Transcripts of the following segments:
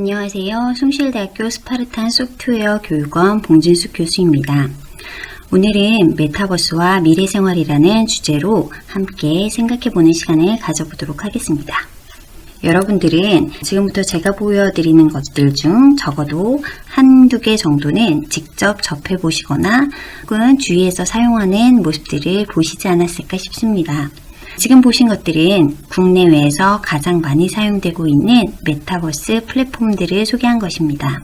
안녕하세요. 숭실대학교 스파르탄 소프트웨어 교육원 봉진숙 교수입니다. 오늘은 메타버스와 미래생활이라는 주제로 함께 생각해보는 시간을 가져보도록 하겠습니다. 여러분들은 지금부터 제가 보여드리는 것들 중 적어도 한두 개 정도는 직접 접해보시거나 혹은 주위에서 사용하는 모습들을 보시지 않았을까 싶습니다. 지금 보신 것들은 국내외에서 가장 많이 사용되고 있는 메타버스 플랫폼들을 소개한 것입니다.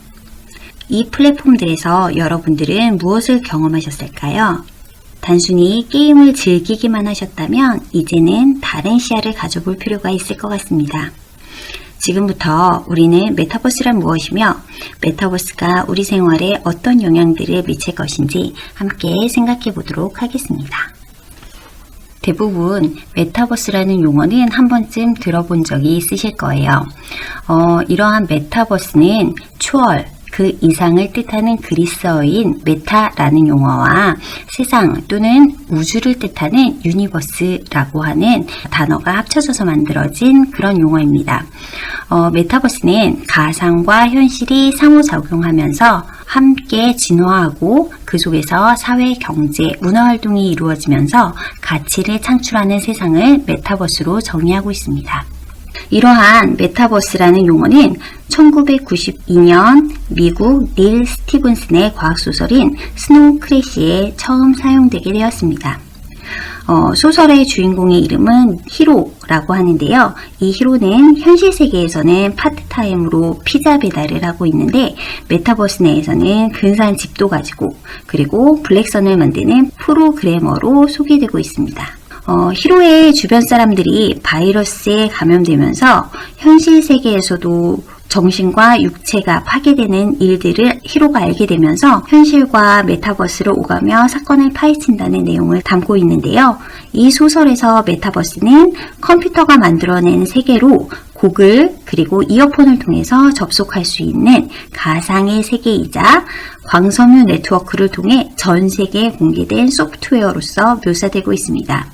이 플랫폼들에서 여러분들은 무엇을 경험하셨을까요? 단순히 게임을 즐기기만 하셨다면 이제는 다른 시야를 가져볼 필요가 있을 것 같습니다. 지금부터 우리는 메타버스란 무엇이며 메타버스가 우리 생활에 어떤 영향들을 미칠 것인지 함께 생각해 보도록 하겠습니다. 대부분 메타버스라는 용어는 한 번쯤 들어본 적이 있으실 거예요. 이러한 메타버스는 초월, 그 이상을 뜻하는 그리스어인 메타라는 용어와 세상 또는 우주를 뜻하는 유니버스라고 하는 단어가 합쳐져서 만들어진 그런 용어입니다. 메타버스는 가상과 현실이 상호작용하면서 함께 진화하고 그 속에서 사회, 경제, 문화 활동이 이루어지면서 가치를 창출하는 세상을 메타버스로 정의하고 있습니다. 이러한 메타버스라는 용어는 1992년 미국 닐 스티븐슨의 과학소설인 스노우 크래시에 처음 사용되게 되었습니다. 소설의 주인공의 이름은 히로라고 하는데요. 이 히로는 현실 세계에서는 파트타임으로 피자 배달을 하고 있는데 메타버스 내에서는 근사한 집도 가지고 그리고 블랙선을 만드는 프로그래머로 소개되고 있습니다. 히로의 주변 사람들이 바이러스에 감염되면서 현실 세계에서도 정신과 육체가 파괴되는 일들을 히로가 알게 되면서 현실과 메타버스를 오가며 사건을 파헤친다는 내용을 담고 있는데요. 이 소설에서 메타버스는 컴퓨터가 만들어낸 세계로 고글 그리고 이어폰을 통해서 접속할 수 있는 가상의 세계이자 광섬유 네트워크를 통해 전 세계에 공개된 소프트웨어로서 묘사되고 있습니다.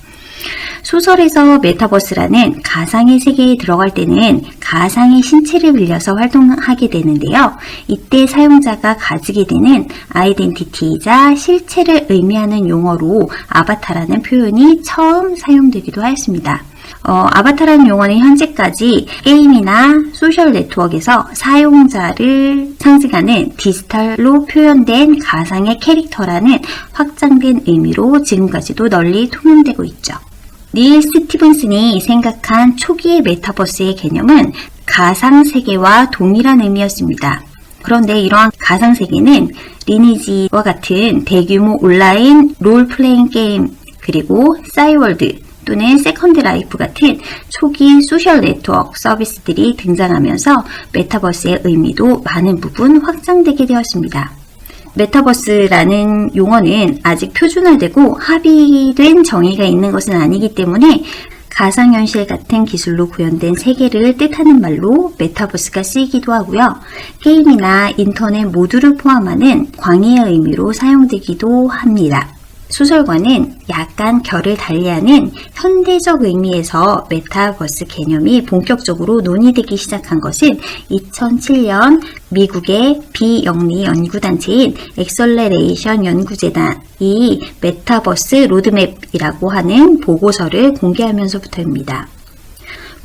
소설에서 메타버스라는 가상의 세계에 들어갈 때는 가상의 신체를 빌려서 활동하게 되는데요. 이때 사용자가 가지게 되는 아이덴티티이자 실체를 의미하는 용어로 아바타라는 표현이 처음 사용되기도 하였습니다. 아바타라는 용어는 현재까지 게임이나 소셜 네트워크에서 사용자를 상징하는 디지털로 표현된 가상의 캐릭터라는 확장된 의미로 지금까지도 널리 통용되고 있죠. 닐 스티븐슨이 생각한 초기의 메타버스의 개념은 가상세계와 동일한 의미였습니다. 그런데 이러한 가상세계는 리니지와 같은 대규모 온라인 롤플레잉 게임 그리고 싸이월드 또는 세컨드 라이프 같은 초기 소셜 네트워크 서비스들이 등장하면서 메타버스의 의미도 많은 부분 확장되게 되었습니다. 메타버스라는 용어는 아직 표준화되고 합의된 정의가 있는 것은 아니기 때문에 가상현실 같은 기술로 구현된 세계를 뜻하는 말로 메타버스가 쓰이기도 하고요. 게임이나 인터넷 모두를 포함하는 광의의 의미로 사용되기도 합니다. 소설과는 약간 결을 달리하는 현대적 의미에서 메타버스 개념이 본격적으로 논의되기 시작한 것은 2007년 미국의 비영리 연구단체인 엑셀러레이션 연구재단이 메타버스 로드맵이라고 하는 보고서를 공개하면서부터입니다.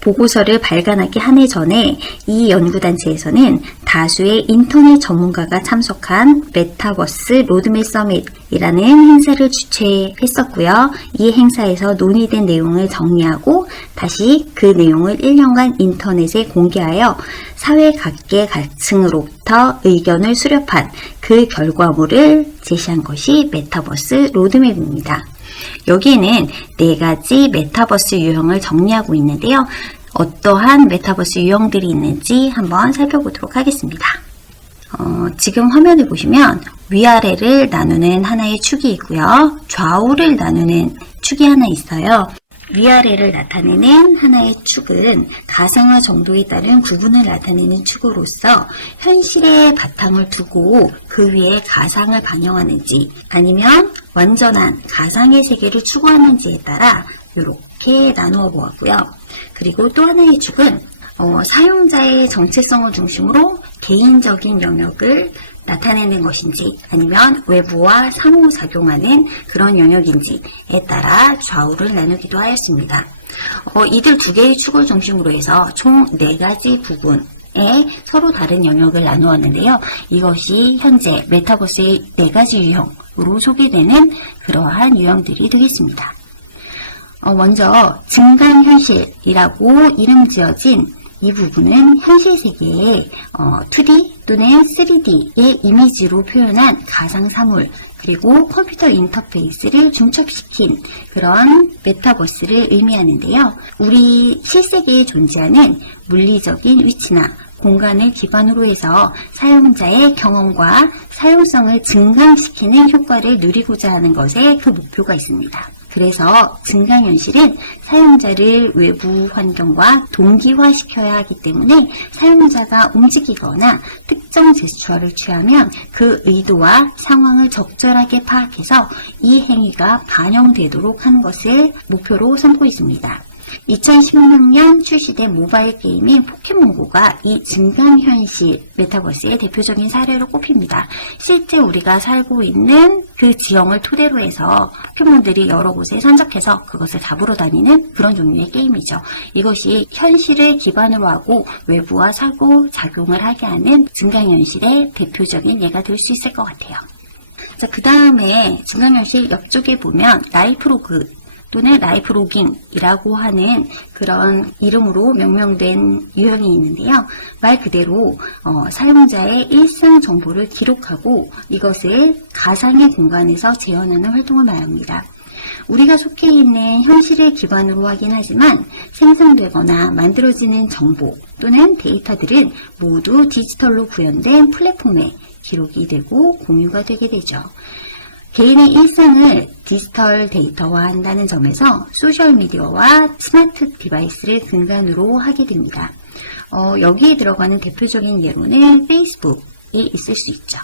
보고서를 발간하기 한 해 전에 이 연구단체에서는 다수의 인터넷 전문가가 참석한 메타버스 로드맵 서밋이라는 행사를 주최했었고요. 이 행사에서 논의된 내용을 정리하고 다시 그 내용을 1년간 인터넷에 공개하여 사회 각계 각층으로부터 의견을 수렴한 그 결과물을 제시한 것이 메타버스 로드맵입니다. 여기에는 4가지 메타버스 유형을 정리하고 있는데요. 어떠한 메타버스 유형들이 있는지 한번 살펴보도록 하겠습니다. 지금 화면을 보시면 위아래를 나누는 하나의 축이 있고요. 좌우를 나누는 축이 하나 있어요. 위아래를 나타내는 하나의 축은 가상화 정도에 따른 구분을 나타내는 축으로서 현실의 바탕을 두고 그 위에 가상을 반영하는지 아니면 완전한 가상의 세계를 추구하는지에 따라 이렇게 나누어 보았고요. 그리고 또 하나의 축은 사용자의 정체성을 중심으로 개인적인 영역을 나타내는 것인지 아니면 외부와 상호작용하는 그런 영역인지에 따라 좌우를 나누기도 하였습니다. 이들 두 개의 축을 중심으로 해서 총 4가지 부분에 서로 다른 영역을 나누었는데요. 이것이 현재 메타버스의 4가지 유형으로 소개되는 그러한 유형들이 되겠습니다. 먼저 증강현실이라고 이름 지어진 이 부분은 현실 세계의 2D 또는 3D의 이미지로 표현한 가상사물 그리고 컴퓨터 인터페이스를 중첩시킨 그런 메타버스를 의미하는데요. 우리 실세계에 존재하는 물리적인 위치나 공간을 기반으로 해서 사용자의 경험과 사용성을 증강시키는 효과를 누리고자 하는 것에 그 목표가 있습니다. 그래서 증강현실은 사용자를 외부 환경과 동기화시켜야 하기 때문에 사용자가 움직이거나 특정 제스처를 취하면 그 의도와 상황을 적절하게 파악해서 이 행위가 반영되도록 하는 것을 목표로 삼고 있습니다. 2016년 출시된 모바일 게임인 포켓몬고가 이 증강현실 메타버스의 대표적인 사례로 꼽힙니다. 실제 우리가 살고 있는 그 지형을 토대로 해서 포켓몬들이 여러 곳에 산적해서 그것을 잡으러 다니는 그런 종류의 게임이죠. 이것이 현실을 기반으로 하고 외부와 상호작용을 하게 하는 증강현실의 대표적인 예가 될 수 있을 것 같아요. 자, 그 다음에 증강현실 옆쪽에 보면 라이프로그 또는 라이프로깅이라고 하는 그런 이름으로 명명된 유형이 있는데요. 말 그대로 사용자의 일상 정보를 기록하고 이것을 가상의 공간에서 재현하는 활동을 말합니다. 우리가 속해 있는 현실을 기반으로 하긴 하지만 생성되거나 만들어지는 정보 또는 데이터들은 모두 디지털로 구현된 플랫폼에 기록이 되고 공유가 되게 되죠. 개인의 일상을 디지털 데이터화한다는 점에서 소셜미디어와 스마트 디바이스를 근간으로 하게 됩니다. 여기에 들어가는 대표적인 예로는 페이스북이 있을 수 있죠.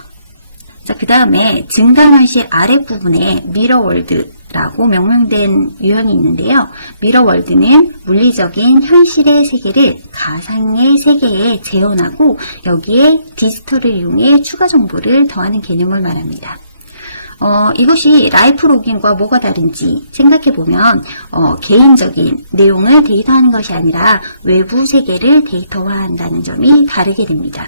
자, 그 다음에 증강현실 아랫부분에 미러월드라고 명명된 유형이 있는데요. 미러월드는 물리적인 현실의 세계를 가상의 세계에 재현하고 여기에 디지털을 이용해 추가 정보를 더하는 개념을 말합니다. 이것이 라이프로깅과 뭐가 다른지 생각해보면 개인적인 내용을 데이터하는 것이 아니라 외부 세계를 데이터화한다는 점이 다르게 됩니다.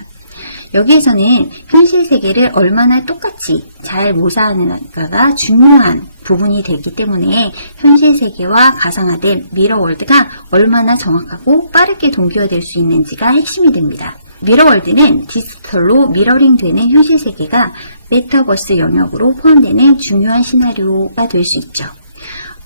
여기에서는 현실 세계를 얼마나 똑같이 잘 모사하는가가 중요한 부분이 되기 때문에 현실 세계와 가상화된 미러월드가 얼마나 정확하고 빠르게 동기화될 수 있는지가 핵심이 됩니다. 미러월드는 디지털로 미러링되는 현실 세계가 메타버스 영역으로 포함되는 중요한 시나리오가 될 수 있죠.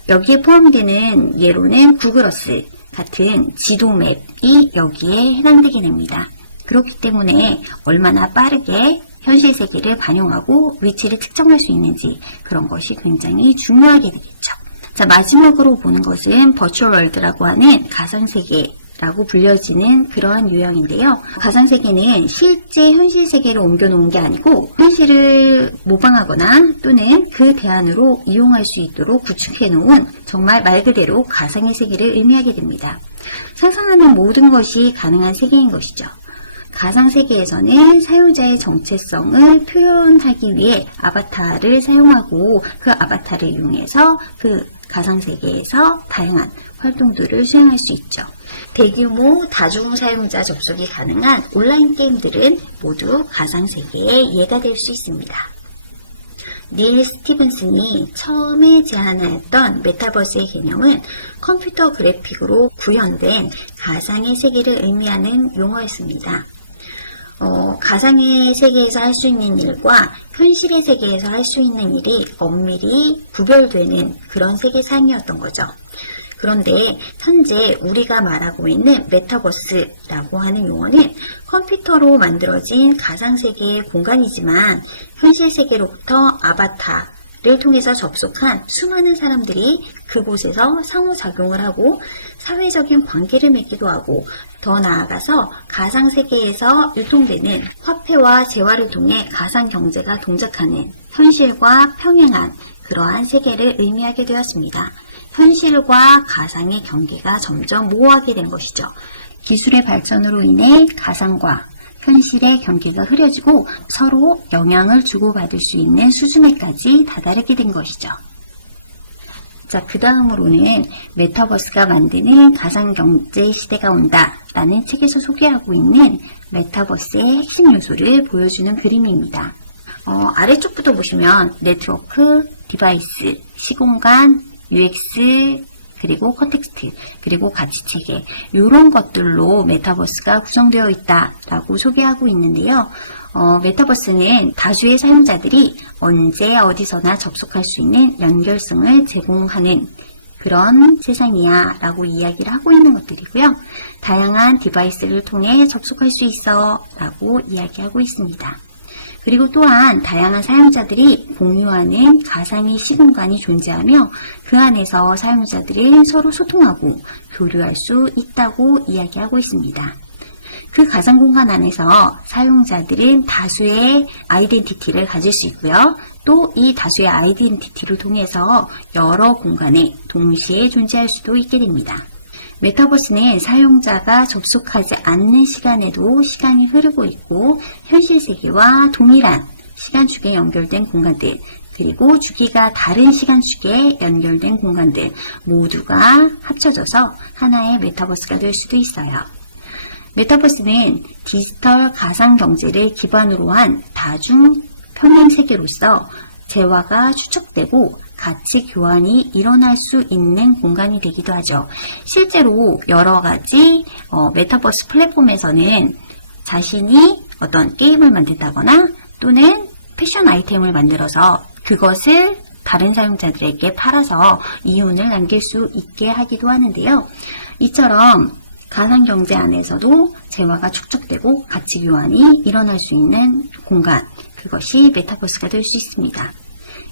여기에 포함되는 예로는 구글어스 같은 지도맵이 여기에 해당되게 됩니다. 그렇기 때문에 얼마나 빠르게 현실 세계를 반영하고 위치를 특정할 수 있는지 그런 것이 굉장히 중요하게 되겠죠. 자, 마지막으로 보는 것은 버추얼월드라고 하는 가상세계 라고 불려지는 그러한 유형인데요. 가상세계는 실제 현실 세계로 옮겨놓은 게 아니고 현실을 모방하거나 또는 그 대안으로 이용할 수 있도록 구축해놓은 정말 말 그대로 가상의 세계를 의미하게 됩니다. 상상하는 모든 것이 가능한 세계인 것이죠. 가상세계에서는 사용자의 정체성을 표현하기 위해 아바타를 사용하고 그 아바타를 이용해서 그 가상세계에서 다양한 활동들을 수행할 수 있죠. 대규모 다중 사용자 접속이 가능한 온라인 게임들은 모두 가상세계의 예가 될 수 있습니다. 닐 스티븐슨이 처음에 제안하였던 메타버스의 개념은 컴퓨터 그래픽으로 구현된 가상의 세계를 의미하는 용어였습니다. 가상의 세계에서 할 수 있는 일과 현실의 세계에서 할 수 있는 일이 엄밀히 구별되는 그런 세계상이었던 거죠. 그런데 현재 우리가 말하고 있는 메타버스라고 하는 용어는 컴퓨터로 만들어진 가상세계의 공간이지만 현실 세계로부터 아바타를 통해서 접속한 수많은 사람들이 그곳에서 상호작용을 하고 사회적인 관계를 맺기도 하고 더 나아가서 가상세계에서 유통되는 화폐와 재화를 통해 가상경제가 동작하는 현실과 평행한 그러한 세계를 의미하게 되었습니다. 현실과 가상의 경계가 점점 모호하게 된 것이죠. 기술의 발전으로 인해 가상과 현실의 경계가 흐려지고 서로 영향을 주고받을 수 있는 수준에까지 다다르게 된 것이죠. 자, 그 다음으로는 메타버스가 만드는 가상경제 시대가 온다 라는 책에서 소개하고 있는 메타버스의 핵심 요소를 보여주는 그림입니다. 아래쪽부터 보시면 네트워크, 디바이스, 시공간, UX, 그리고 컨텍스트, 그리고 가치체계 이런 것들로 메타버스가 구성되어 있다라고 소개하고 있는데요. 메타버스는 다수의 사용자들이 언제 어디서나 접속할 수 있는 연결성을 제공하는 그런 세상이야 라고 이야기를 하고 있는 것들이고요. 다양한 디바이스를 통해 접속할 수 있어 라고 이야기하고 있습니다. 그리고 또한 다양한 사용자들이 공유하는 가상의 시공간이 존재하며 그 안에서 사용자들이 서로 소통하고 교류할 수 있다고 이야기하고 있습니다. 그 가상 공간 안에서 사용자들은 다수의 아이덴티티를 가질 수 있고요. 또 이 다수의 아이덴티티를 통해서 여러 공간에 동시에 존재할 수도 있게 됩니다. 메타버스는 사용자가 접속하지 않는 시간에도 시간이 흐르고 있고 현실 세계와 동일한 시간축에 연결된 공간들 그리고 주기가 다른 시간축에 연결된 공간들 모두가 합쳐져서 하나의 메타버스가 될 수도 있어요. 메타버스는 디지털 가상경제를 기반으로 한 다중 평행 세계로서 재화가 추적되고 가치 교환이 일어날 수 있는 공간이 되기도 하죠. 실제로 여러 가지 메타버스 플랫폼에서는 자신이 어떤 게임을 만든다거나 또는 패션 아이템을 만들어서 그것을 다른 사용자들에게 팔아서 이윤을 남길 수 있게 하기도 하는데요. 이처럼 가상경제 안에서도 재화가 축적되고 가치 교환이 일어날 수 있는 공간, 그것이 메타버스가 될 수 있습니다.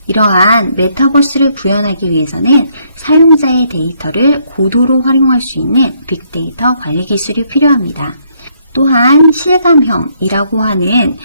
이러한 메타버스를 구현하기 위해서는 사용자의 데이터를 고도로 활용할 수 있는 빅데이터 관리 기술이 필요합니다. 또한 실감형이라고 하는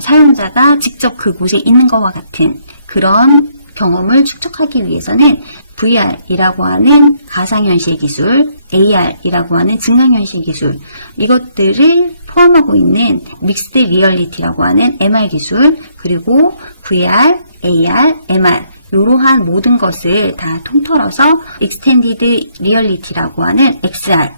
사용자가 직접 그곳에 있는 것과 같은 그런 경험을 축적하기 위해서는 VR이라고 하는 가상현실 기술, AR이라고 하는 증강현실 기술, 이것들을 포함하고 있는 믹스드 리얼리티라고 하는 MR 기술, 그리고 VR, AR, MR 이러한 모든 것을 다 통틀어서 익스텐디드 리얼리티라고 하는 XR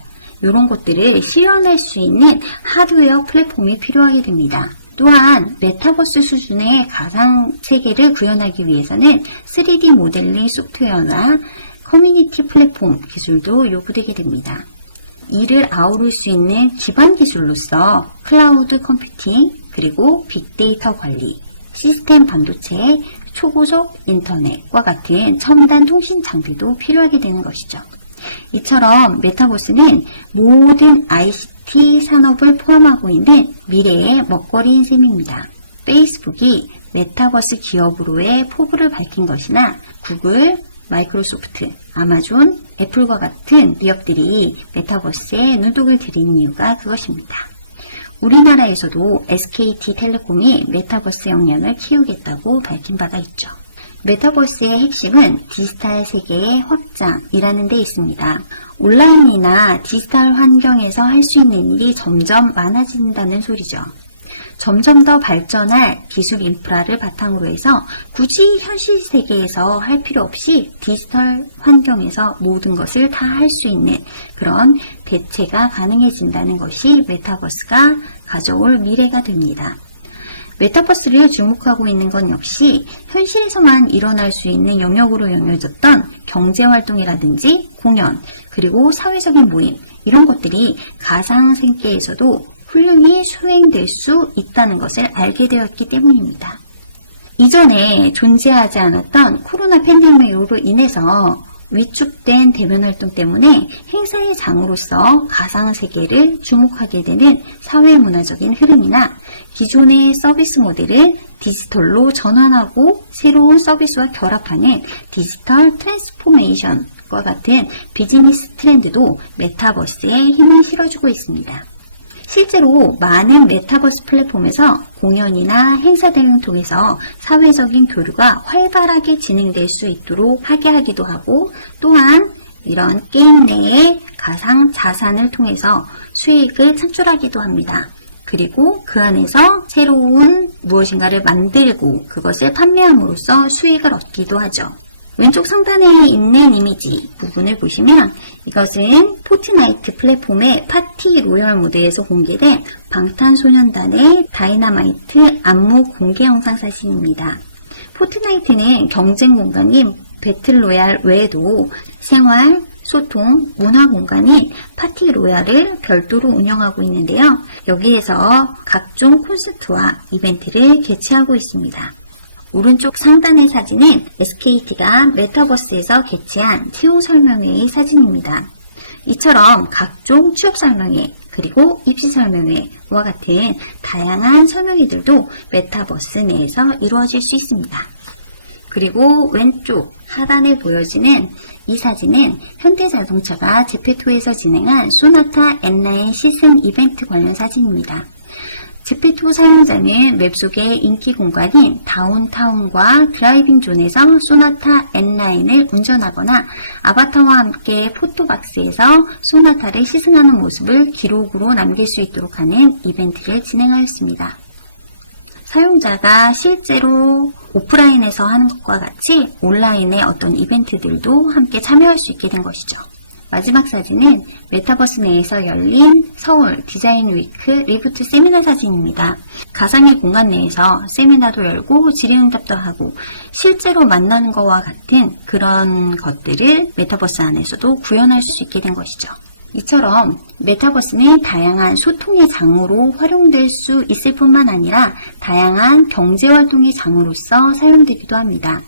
이런 것들을 실현할 수 있는 하드웨어 플랫폼이 필요하게 됩니다. 또한 메타버스 수준의 가상 세계를 구현하기 위해서는 3D 모델링 소프트웨어나 커뮤니티 플랫폼 기술도 요구되게 됩니다. 이를 아우를 수 있는 기반 기술로서 클라우드 컴퓨팅, 그리고 빅데이터 관리, 시스템 반도체, 초고속 인터넷과 같은 첨단 통신 장비도 필요하게 되는 것이죠. 이처럼 메타버스는 모든 ICT 산업을 포함하고 있는 미래의 먹거리인 셈입니다. 페이스북이 메타버스 기업으로의 포부를 밝힌 것이나 구글, 마이크로소프트, 아마존, 애플과 같은 기업들이 메타버스에 눈독을 들이는 이유가 그것입니다. 우리나라에서도 SKT텔레콤이 메타버스 역량을 키우겠다고 밝힌 바가 있죠. 메타버스의 핵심은 디지털 세계의 확장이라는 데 있습니다. 온라인이나 디지털 환경에서 할 수 있는 일이 점점 많아진다는 소리죠. 점점 더 발전할 기술 인프라를 바탕으로 해서 굳이 현실 세계에서 할 필요 없이 디지털 환경에서 모든 것을 다 할 수 있는 그런 대체가 가능해진다는 것이 메타버스가 가져올 미래가 됩니다. 메타버스를 주목하고 있는 건 역시 현실에서만 일어날 수 있는 영역으로 여겨졌던 경제활동이라든지 공연, 그리고 사회적인 모임 이런 것들이 가상 세계에서도 훌륭히 수행될 수 있다는 것을 알게 되었기 때문입니다. 이전에 존재하지 않았던 코로나 팬데믹으로 인해서 위축된 대면 활동 때문에 행사의 장으로서 가상세계를 주목하게 되는 사회문화적인 흐름이나 기존의 서비스 모델을 디지털로 전환하고 새로운 서비스와 결합하는 디지털 트랜스포메이션과 같은 비즈니스 트렌드도 메타버스에 힘을 실어주고 있습니다. 실제로 많은 메타버스 플랫폼에서 공연이나 행사 등을 통해서 사회적인 교류가 활발하게 진행될 수 있도록 하게 하기도 하고, 또한 이런 게임 내의 가상 자산을 통해서 수익을 창출하기도 합니다. 그리고 그 안에서 새로운 무엇인가를 만들고 그것을 판매함으로써 수익을 얻기도 하죠. 왼쪽 상단에 있는 이미지 부분을 보시면 이것은 포트나이트 플랫폼의 파티 로열 모드에서 공개된 방탄소년단의 다이너마이트 안무 공개 영상 사진입니다. 포트나이트는 경쟁 공간인 배틀로얄 외에도 생활, 소통, 문화 공간인 파티 로얄을 별도로 운영하고 있는데요. 여기에서 각종 콘서트와 이벤트를 개최하고 있습니다. 오른쪽 상단의 사진은 SKT가 메타버스에서 개최한 TO 설명회의 사진입니다. 이처럼 각종 취업 설명회, 그리고 입시 설명회와 같은 다양한 설명회들도 메타버스 내에서 이루어질 수 있습니다. 그리고 왼쪽 하단에 보여지는 이 사진은 현대자동차가 제페토에서 진행한 소나타 N9 시승 이벤트 관련 사진입니다. 제페토 사용자는 맵 속의 인기 공간인 다운타운과 드라이빙 존에서 소나타 N9을 운전하거나 아바타와 함께 포토박스에서 소나타를 시승하는 모습을 기록으로 남길 수 있도록 하는 이벤트를 진행하였습니다. 사용자가 실제로 오프라인에서 하는 것과 같이 온라인의 어떤 이벤트들도 함께 참여할 수 있게 된 것이죠. 마지막 사진은 메타버스 내에서 열린 서울 디자인 위크 리부트 세미나 사진입니다. 가상의 공간 내에서 세미나도 열고 질의응답도 하고 실제로 만나는 것과 같은 그런 것들을 메타버스 안에서도 구현할 수 있게 된 것이죠. 이처럼 메타버스는 다양한 소통의 장으로 활용될 수 있을 뿐만 아니라 다양한 경제활동의 장으로서 사용되기도 합니다.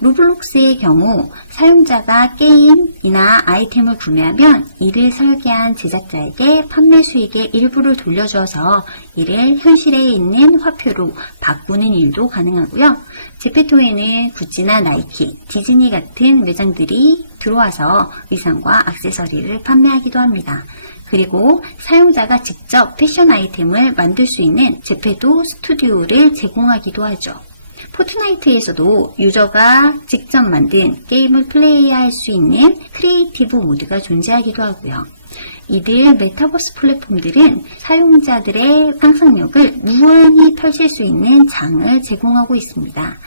로블록스의 경우 사용자가 게임이나 아이템을 구매하면 이를 설계한 제작자에게 판매 수익의 일부를 돌려줘서 이를 현실에 있는 화폐로 바꾸는 일도 가능하고요. 제페토에는 구찌나 나이키, 디즈니 같은 매장들이 들어와서 의상과 액세서리를 판매하기도 합니다. 그리고 사용자가 직접 패션 아이템을 만들 수 있는 제페토 스튜디오를 제공하기도 하죠. 포트나이트에서도 유저가 직접 만든 게임을 플레이할 수 있는 크리에이티브 모드가 존재하기도 하고요. 이들 메타버스 플랫폼들은 사용자들의 상상력을 무한히 펼칠 수 있는 장을 제공하고 있습니다.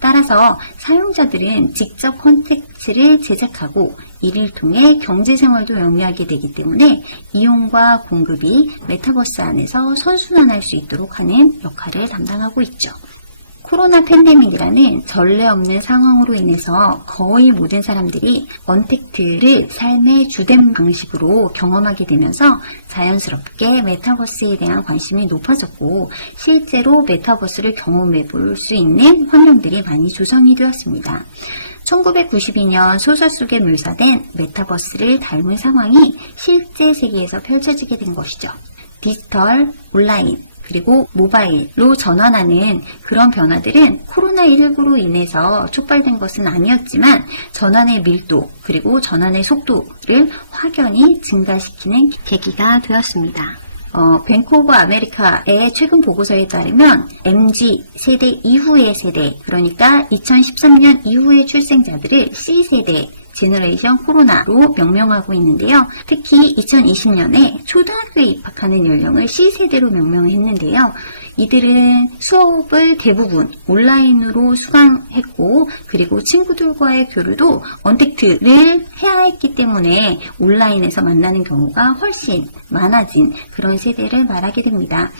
따라서 사용자들은 직접 콘텐츠를 제작하고 이를 통해 경제생활도 영위하게 되기 때문에 이용과 공급이 메타버스 안에서 선순환할 수 있도록 하는 역할을 담당하고 있죠. 코로나 팬데믹이라는 전례 없는 상황으로 인해서 거의 모든 사람들이 언택트를 삶의 주된 방식으로 경험하게 되면서 자연스럽게 메타버스에 대한 관심이 높아졌고 실제로 메타버스를 경험해 볼 수 있는 환경들이 많이 조성이 되었습니다. 1992년 소설 속에 묘사된 메타버스를 닮은 상황이 실제 세계에서 펼쳐지게 된 것이죠. 디지털, 온라인, 그리고 모바일로 전환하는 그런 변화들은 코로나19로 인해서 촉발된 것은 아니었지만 전환의 밀도 그리고 전환의 속도를 확연히 증가시키는 계기가 되었습니다. 뱅크 오브 아메리카의 최근 보고서에 따르면 MZ 세대 이후의 세대, 그러니까 2013년 이후의 출생자들을 C세대 제너레이션 코로나로 명명하고 있는데요. 특히 2020년에 초등학교에 입학하는 연령을 C세대로 명명했는데요. 이들은 수업을 대부분 온라인으로 수강했고 그리고 친구들과의 교류도 언택트를 해야 했기 때문에 온라인에서 만나는 경우가 훨씬 많아진 그런 세대를 말하게 됩니다.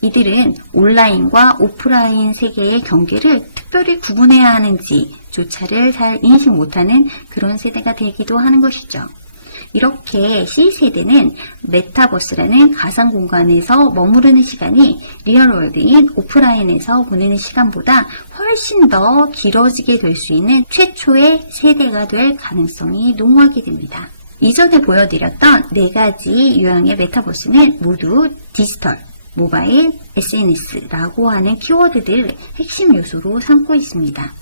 이들은 온라인과 오프라인 세계의 경계를 특별히 구분해야 하는지 조차를 잘 인식 못하는 그런 세대가 되기도 하는 것이죠. 이렇게 C세대는 메타버스라는 가상 공간에서 머무르는 시간이 리얼월드인 오프라인에서 보내는 시간보다 훨씬 더 길어지게 될 수 있는 최초의 세대가 될 가능성이 농후하게 됩니다. 이전에 보여드렸던 4가지 유형의 메타버스는 모두 디지털, 모바일, SNS라고 하는 키워드들을 핵심 요소로 삼고 있습니다.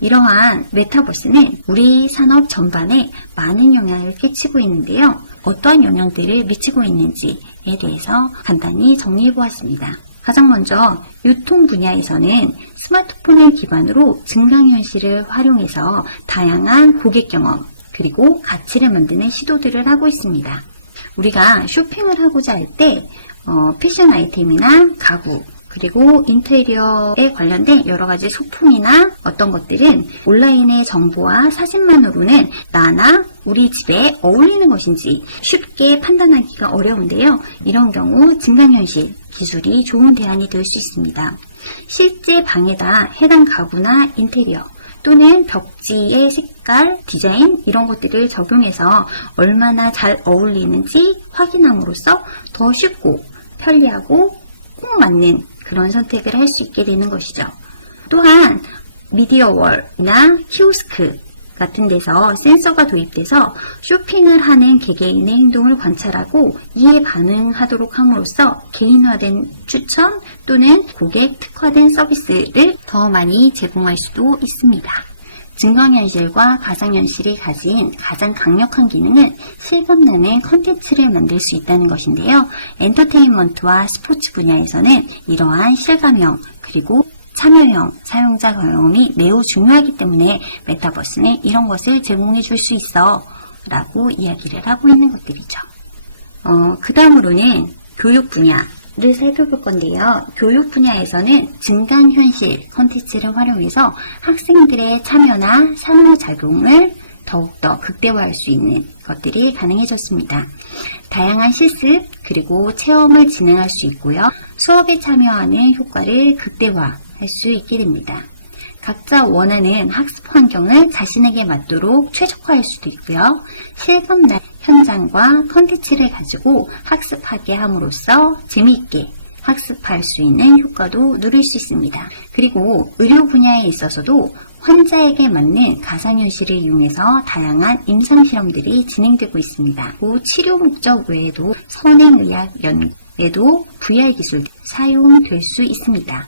이러한 메타버스는 우리 산업 전반에 많은 영향을 끼치고 있는데요. 어떠한 영향들을 미치고 있는지에 대해서 간단히 정리해 보았습니다. 가장 먼저 유통 분야에서는 스마트폰을 기반으로 증강현실을 활용해서 다양한 고객 경험 그리고 가치를 만드는 시도들을 하고 있습니다. 우리가 쇼핑을 하고자 할 때 패션 아이템이나 가구 그리고 인테리어에 관련된 여러 가지 소품이나 어떤 것들은 온라인의 정보와 사진만으로는 나나 우리 집에 어울리는 것인지 쉽게 판단하기가 어려운데요. 이런 경우 증강현실 기술이 좋은 대안이 될 수 있습니다. 실제 방에다 해당 가구나 인테리어 또는 벽지의 색깔, 디자인 이런 것들을 적용해서 얼마나 잘 어울리는지 확인함으로써 더 쉽고 편리하고 꼭 맞는 그런 선택을 할 수 있게 되는 것이죠. 또한 미디어월이나 키오스크 같은 데서 센서가 도입돼서 쇼핑을 하는 개개인의 행동을 관찰하고 이에 반응하도록 함으로써 개인화된 추천 또는 고객 특화된 서비스를 더 많이 제공할 수도 있습니다. 증강현실과 가상현실이 가진 가장 강력한 기능은 실감나는 컨텐츠를 만들 수 있다는 것인데요. 엔터테인먼트와 스포츠 분야에서는 이러한 실감형 그리고 참여형 사용자 경험이 매우 중요하기 때문에 메타버스는 이런 것을 제공해 줄 수 있어 라고 이야기를 하고 있는 것들이죠. 그 다음으로는 교육 분야를 살펴볼 건데요. 교육 분야에서는 증강현실 콘텐츠를 활용해서 학생들의 참여나 상호작용을 더욱더 극대화할 수 있는 것들이 가능해졌습니다. 다양한 실습 그리고 체험을 진행할 수 있고요. 수업에 참여하는 효과를 극대화할 수 있게 됩니다. 각자 원하는 학습 환경을 자신에게 맞도록 최적화할 수도 있고요. 실감날 현장과 컨텐츠를 가지고 학습하게 함으로써 재미있게 학습할 수 있는 효과도 누릴 수 있습니다. 그리고 의료 분야에 있어서도 환자에게 맞는 가상현실을 이용해서 다양한 임상실험들이 진행되고 있습니다. 치료 목적 외에도 선행의학 연구에도 VR 기술 사용될 수 있습니다.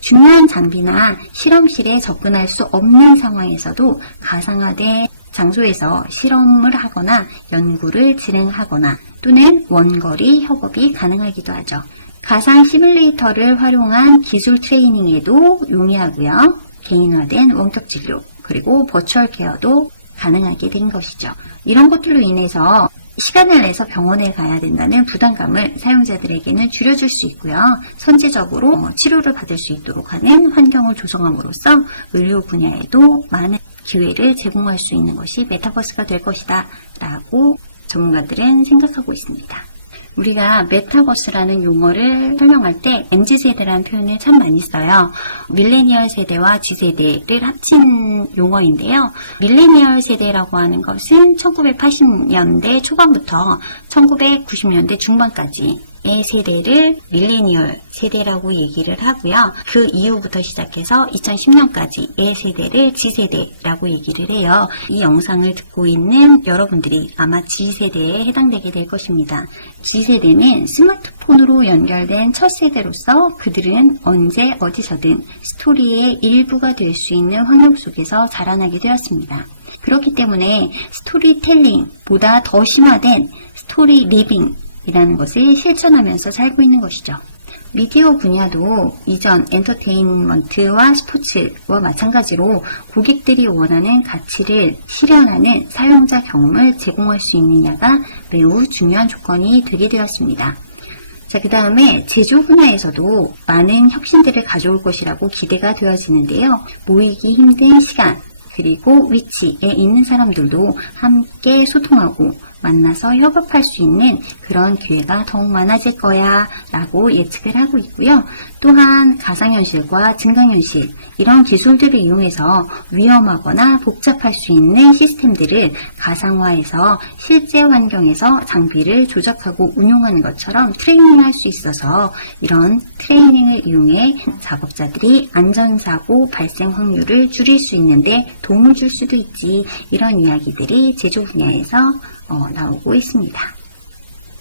중요한 장비나 실험실에 접근할 수 없는 상황에서도 가상화된 장소에서 실험을 하거나 연구를 진행하거나 또는 원거리 협업이 가능하기도 하죠. 가상 시뮬레이터를 활용한 기술 트레이닝에도 용이하고요. 개인화된 원격 진료 그리고 버추얼 케어도 가능하게 된 것이죠. 이런 것들로 인해서 시간을 내서 병원에 가야 된다는 부담감을 사용자들에게는 줄여줄 수 있고요. 선제적으로 치료를 받을 수 있도록 하는 환경을 조성함으로써 의료 분야에도 많은 기회를 제공할 수 있는 것이 메타버스가 될 것이다 라고 전문가들은 생각하고 있습니다. 우리가 메타버스라는 용어를 설명할 때 MZ세대라는 표현을 참 많이 써요. 밀레니얼 세대와 G세대를 합친 용어인데요. 밀레니얼 세대라고 하는 것은 1980년대 초반부터 1990년대 중반까지 의 세대를 밀레니얼 세대라고 얘기를 하고요. 그 이후부터 시작해서 2010년까지의 세대를 G세대라고 얘기를 해요. 이 영상을 듣고 있는 여러분들이 아마 G세대에 해당되게 될 것입니다. G세대는 스마트폰으로 연결된 첫 세대로서 그들은 언제 어디서든 스토리의 일부가 될 수 있는 환경 속에서 자라나게 되었습니다. 그렇기 때문에 스토리텔링보다 더 심화된 스토리 리빙 이라는 것을 실천하면서 살고 있는 것이죠. 미디어 분야도 이전 엔터테인먼트와 스포츠와 마찬가지로 고객들이 원하는 가치를 실현하는 사용자 경험을 제공할 수 있느냐가 매우 중요한 조건이 되게 되었습니다. 자, 그 다음에 제조 분야에서도 많은 혁신들을 가져올 것이라고 기대가 되어지는데요. 모이기 힘든 시간 그리고 위치에 있는 사람들도 함께 소통하고 만나서 협업할 수 있는 그런 기회가 더욱 많아질 거야 라고 예측을 하고 있고요. 또한 가상현실과 증강현실 이런 기술들을 이용해서 위험하거나 복잡할 수 있는 시스템들을 가상화해서 실제 환경에서 장비를 조작하고 운용하는 것처럼 트레이닝할 수 있어서 이런 트레이닝을 이용해 작업자들이 안전사고 발생 확률을 줄일 수 있는데 도움을 줄 수도 있지 이런 이야기들이 제조 분야에서 나오고 있습니다.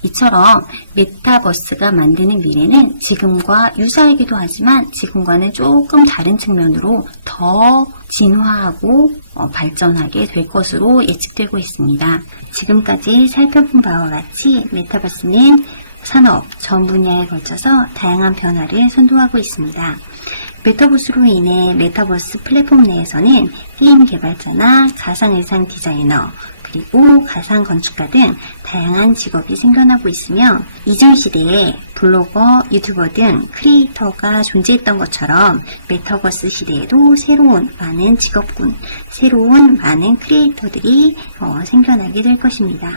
이처럼 메타버스가 만드는 미래는 지금과 유사하기도 하지만 지금과는 조금 다른 측면으로 더 진화하고 발전하게 될 것으로 예측되고 있습니다. 지금까지 살펴본 바와 같이 메타버스는 산업 전 분야에 걸쳐서 다양한 변화를 선도하고 있습니다. 메타버스로 인해 메타버스 플랫폼 내에서는 게임 개발자나 가상의상 디자이너, 그리고 가상 건축가 등 다양한 직업이 생겨나고 있으며 이전 시대에 블로거, 유튜버 등 크리에이터가 존재했던 것처럼 메타버스 시대에도 새로운 많은 직업군, 새로운 많은 크리에이터들이 생겨나게 될 것입니다.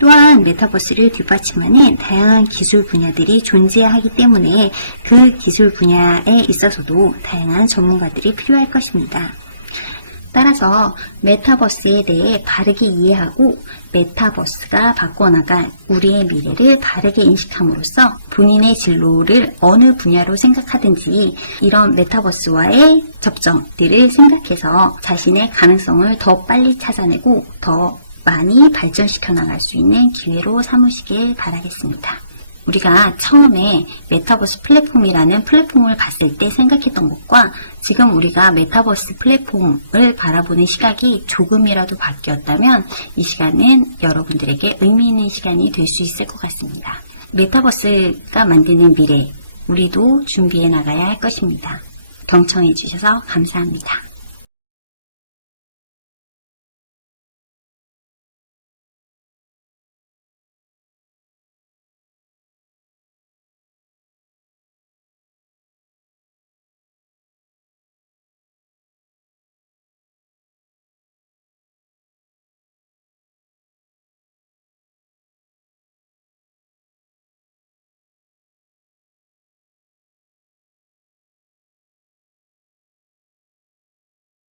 또한 메타버스를 뒷받침하는 다양한 기술 분야들이 존재하기 때문에 그 기술 분야에 있어서도 다양한 전문가들이 필요할 것입니다. 따라서 메타버스에 대해 바르게 이해하고 메타버스가 바꿔나갈 우리의 미래를 바르게 인식함으로써 본인의 진로를 어느 분야로 생각하든지 이런 메타버스와의 접점들을 생각해서 자신의 가능성을 더 빨리 찾아내고 더 많이 발전시켜 나갈 수 있는 기회로 삼으시길 바라겠습니다. 우리가 처음에 메타버스 플랫폼이라는 플랫폼을 봤을 때 생각했던 것과 지금 우리가 메타버스 플랫폼을 바라보는 시각이 조금이라도 바뀌었다면 이 시간은 여러분들에게 의미 있는 시간이 될 수 있을 것 같습니다. 메타버스가 만드는 미래, 우리도 준비해 나가야 할 것입니다. 경청해 주셔서 감사합니다.